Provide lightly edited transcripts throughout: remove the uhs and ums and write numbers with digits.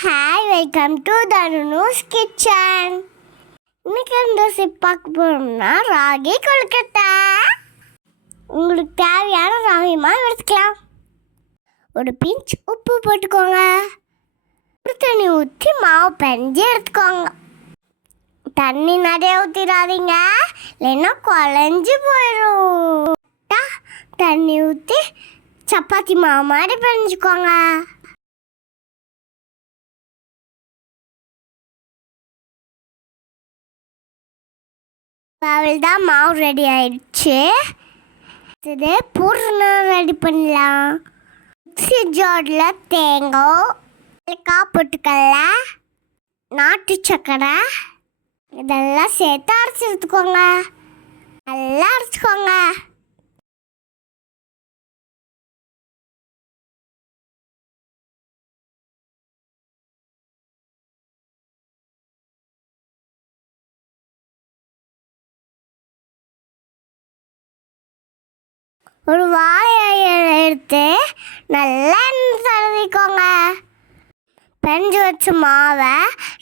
Hi, welcome to Dhanush kitchen. இன்னைக்கு இந்த பார்க்க போகிறோம்னா ராகி கொழுக்கட்டை. உங்களுக்கு தேவையான ராகி மாவு எடுத்துக்கலாம். ஒரு பிஞ்ச் உப்பு போட்டுக்கோங்க. தண்ணி ஊற்றி மாவு பெஞ்சு எடுத்துக்கோங்க. தண்ணி நிறைய ஊற்றிடாதீங்க, இல்லைன்னா குழஞ்சி போயிடும். தண்ணி ஊற்றி சப்பாத்தி மாவு மாதிரி பெஞ்சுக்கோங்க. அவ்வளோதான், மாவு ரெடி ஆயிடுச்சு. இது பூர்ணம் ரெடி பண்ணலாம். மிக்ஸி ஜாரில் தேங்காய், பொட்டுக்கடல, நாட்டு சக்கரை இதெல்லாம் சேர்த்து அரைச்சி எடுத்துக்கோங்க. நல்லா அரைச்சிக்கோங்க. ஒரு வாழை எடுத்து நல்லா தடவிக்கோங்க. பெஞ்சு வச்ச மாவை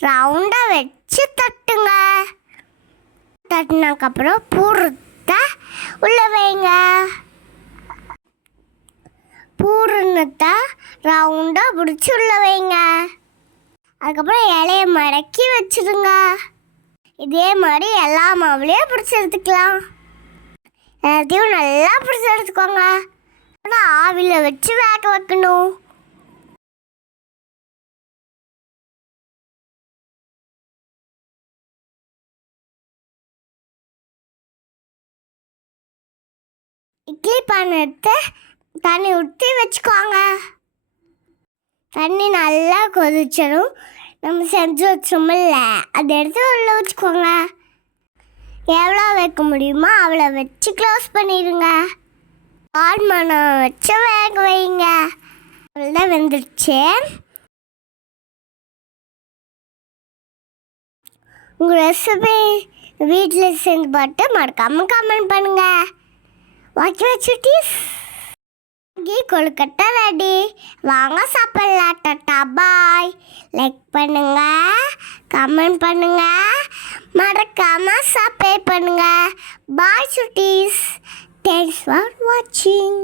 ரவுண்டாக வச்சு தட்டுங்க. தட்டினதுக்கப்புறம் பூரணத்தை உள்ள வைங்க. பூரணத்தை ரவுண்டாக பிடிச்சி உள்ள வைங்க. அதுக்கப்புறம் இலையை மடக்கி வச்சுருங்க. இதே மாதிரி எல்லா மாவுலேயும் பிடிச்சி எடுத்துக்கலாம். எல்லாத்தையும் நல்லா பிடிச்சி எடுத்துக்கோங்க. ஆனால் ஆவியில் வச்சு வேக வைக்கணும். இட்லி பானை எடுத்து தண்ணி ஊற்றி வச்சுக்கோங்க. தண்ணி நல்லா கொதிச்சிடும். நம்ம செஞ்சு வச்சோமில்ல, அதை எடுத்து உள்ள வச்சுக்கோங்க. எவ்வளோ வைக்க முடியுமோ அவ்வளோ வச்சு க்ளோஸ் பண்ணிடுங்க. மணம் வச்சு வேக வைங்க. அவ்வளோதான், வெந்துடுச்சு. உங்கள் ரெசிபி வீட்டில் செஞ்சு பார்த்து மறக்காமல் கமெண்ட் பண்ணுங்கள். ஓகே சுட்டீஸ், கொழுக்கட்டை ரெடி. வாங்க சாப்பிடலாம். டாடா பாய். லைக் பண்ணுங்க, கமெண்ட் பண்ணுங்க, மறக்காம சப்ஸ்கிரைப் பண்ணுங்க. பாய் சுட்டீஸ். தேங்க்ஸ் ஃபார் வாட்சிங்.